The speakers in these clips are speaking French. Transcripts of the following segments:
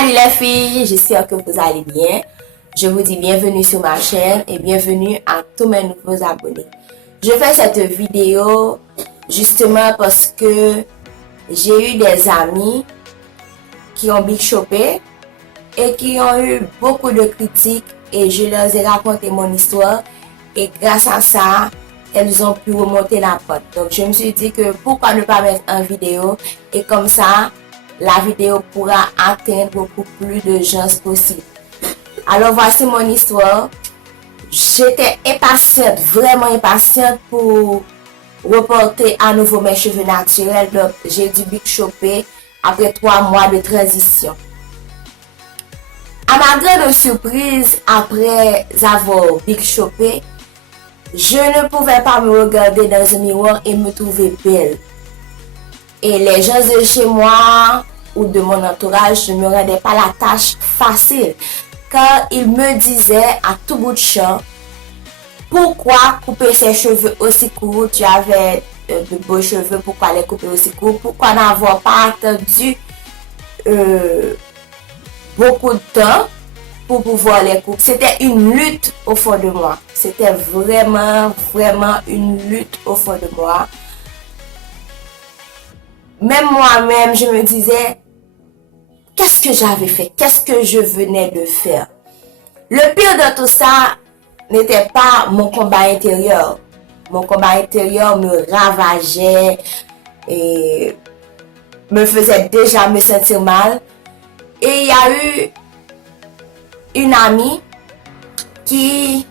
Salut les filles, j'espère que vous allez bien. Je vous dis bienvenue sur ma chaîne et bienvenue à tous mes nouveaux abonnés. Je fais cette vidéo justement parce que j'ai eu des amis qui ont big shopé et qui ont eu beaucoup de critiques et je leur ai raconté mon histoire et grâce à ça, elles ont pu remonter la pente. Donc je me suis dit que pourquoi ne pas mettre en vidéo et comme ça, la vidéo pourra atteindre beaucoup plus de gens possible. Alors voici mon histoire. J'étais impatiente, vraiment impatiente pour reporter à nouveau mes cheveux naturels. Donc j'ai dû big shopper après 3 mois de transition. À ma grande surprise, après avoir big shopé, je ne pouvais pas me regarder dans un miroir et me trouver belle. Et les gens de chez moi ou de mon entourage ne me rendaient pas la tâche facile. Car ils me disaient à tout bout de champ, pourquoi couper ses cheveux aussi courts? Tu avais de beaux cheveux, pourquoi les couper aussi courts? Pourquoi n'avoir pas attendu beaucoup de temps pour pouvoir les couper? C'était une lutte au fond de moi. C'était vraiment une lutte au fond de moi. Même moi-même, je me disais, qu'est-ce que j'avais fait? Qu'est-ce que je venais de faire? Le pire de tout ça n'était pas mon combat intérieur. Mon combat intérieur me ravageait et me faisait déjà me sentir mal. Et il y a eu une amie qui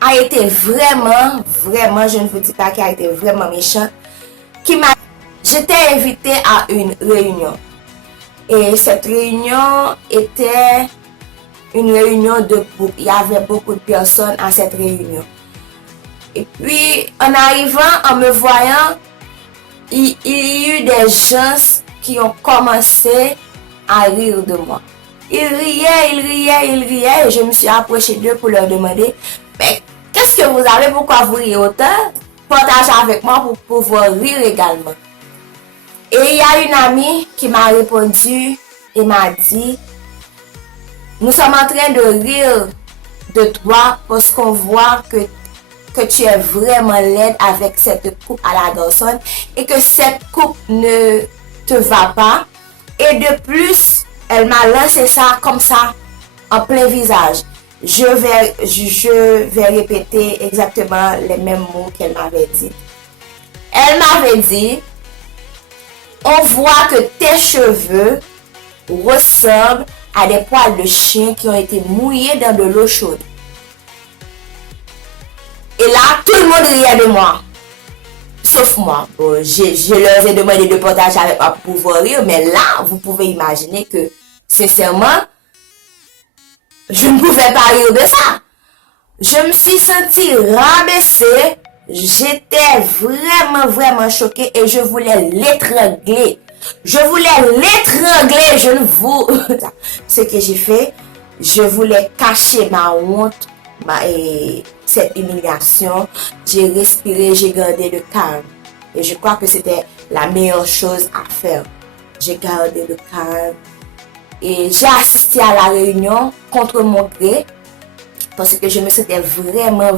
a été vraiment, je ne vous dis pas qu'elle a été vraiment méchante, qui m'a... J'étais invitée à une réunion. Et cette réunion était une réunion de groupe. Il y avait beaucoup de personnes à cette réunion. Et puis, en arrivant, en me voyant, il y a eu des gens qui ont commencé à rire de moi. Ils riaient. Et je me suis approchée d'eux pour leur demander, mais qu'est-ce que vous avez? Pourquoi vous riez autant? Partagez avec moi pour pouvoir rire également. Et il y a une amie qui m'a répondu et m'a dit, nous sommes en train de rire de toi parce qu'on voit que tu es vraiment laide avec cette coupe à la garçonne et que cette coupe ne te va pas. Et de plus, elle m'a lancé ça comme ça en plein visage. Je vais répéter exactement les mêmes mots qu'elle m'avait dit. Elle m'avait dit, on voit que tes cheveux ressemblent à des poils de chien qui ont été mouillés dans de l'eau chaude. Et là, tout le monde riait de moi. Sauf moi. Bon, je leur ai demandé de partager avec moi pour pouvoir rire, mais là, vous pouvez imaginer que, sincèrement, je ne pouvais pas rire de ça. Je me suis sentie rabaissée. J'étais vraiment choquée et je voulais l'étrangler. Je ne vous... Ce que j'ai fait, je voulais cacher ma honte, cette humiliation. J'ai respiré, j'ai gardé le calme. Et je crois que c'était la meilleure chose à faire. J'ai gardé le calme. Et j'ai assisté à la réunion contre mon gré. Parce que je me sentais vraiment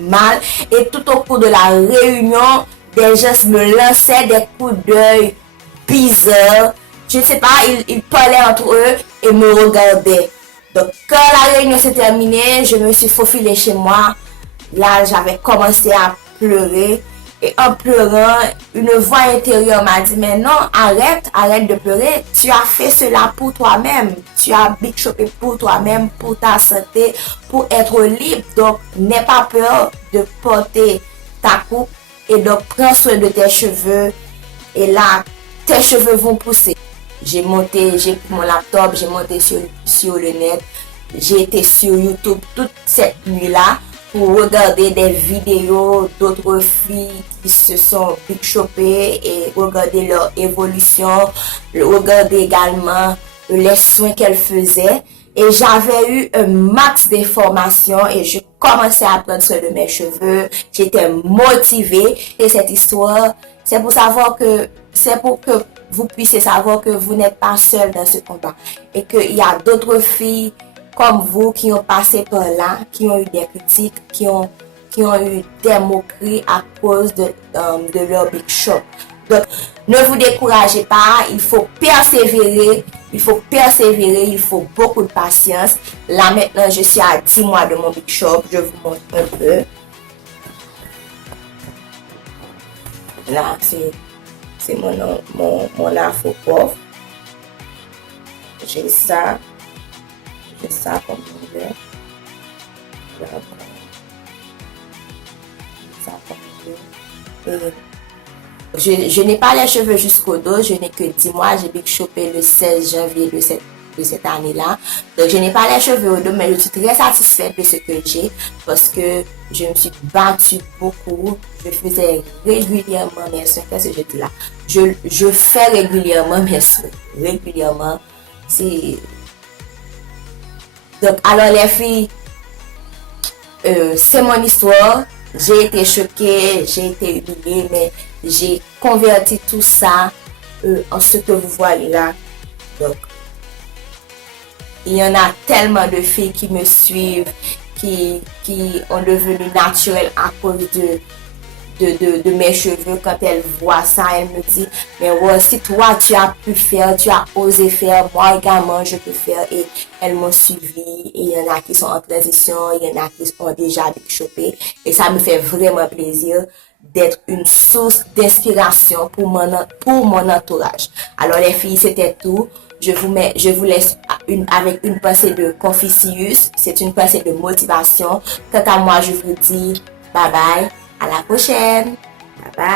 mal. Et tout au cours de la réunion, des gens me lançaient des coups d'œil bizarres. Je ne sais pas, ils parlaient entre eux et me regardaient. Donc quand la réunion s'est terminée, je me suis faufilée chez moi. Là, j'avais commencé à pleurer. Et en pleurant, une voix intérieure m'a dit, mais non, arrête de pleurer. Tu as fait cela pour toi-même. Tu as big shopé pour toi-même, pour ta santé, pour être libre. Donc, n'aie pas peur de porter ta coupe. Et donc, prends soin de tes cheveux. Et là, tes cheveux vont pousser. J'ai pris mon laptop, j'ai monté sur le net. J'ai été sur YouTube toute cette nuit-là pour regarder des vidéos d'autres filles qui se sont big shopées et regarder leur évolution, regarder également les soins qu'elles faisaient. Et j'avais eu un max d'informations et je commençais à prendre soin de mes cheveux. J'étais motivée et cette histoire, c'est pour vous puissiez savoir que vous n'êtes pas seul dans ce combat et qu'il y a d'autres filles comme vous qui ont passé par là, qui ont eu des critiques, qui ont eu des moqueries à cause de leur big shop. Donc, ne vous découragez pas, il faut persévérer, il faut beaucoup de patience. Là maintenant, je suis à 10 mois de mon big shop, je vous montre un peu. Là, c'est mon afro-pof. J'ai ça comme modèle. Je n'ai pas les cheveux jusqu'au dos, je n'ai que 10 mois, j'ai big shopé le 16 janvier de cette année-là. Donc je n'ai pas les cheveux au dos, mais je suis très satisfaite de ce que j'ai parce que je me suis battue beaucoup. Je faisais régulièrement mes soins. Qu'est-ce que je dis là? Je fais régulièrement mes soins. Régulièrement. Donc alors les filles, c'est mon histoire. J'ai été choquée, j'ai été humiliée, mais j'ai converti tout ça en ce que vous voyez là. Donc, il y en a tellement de filles qui me suivent, qui ont devenu naturelles à cause de mes cheveux. Quand elles voient ça, elles me disent, mais ouais, si toi tu as pu faire, tu as osé faire, moi également je peux faire. Et elles m'ont suivi. Et il y en a qui sont en transition, il y en a qui ont déjà chopé. Et ça me fait vraiment plaisir d'être une source d'inspiration pour mon entourage. Alors les filles, c'était tout. Je vous laisse avec une pensée de Confucius. C'est une pensée de motivation. Quant à moi, je vous dis bye bye. À la prochaine. Bye bye.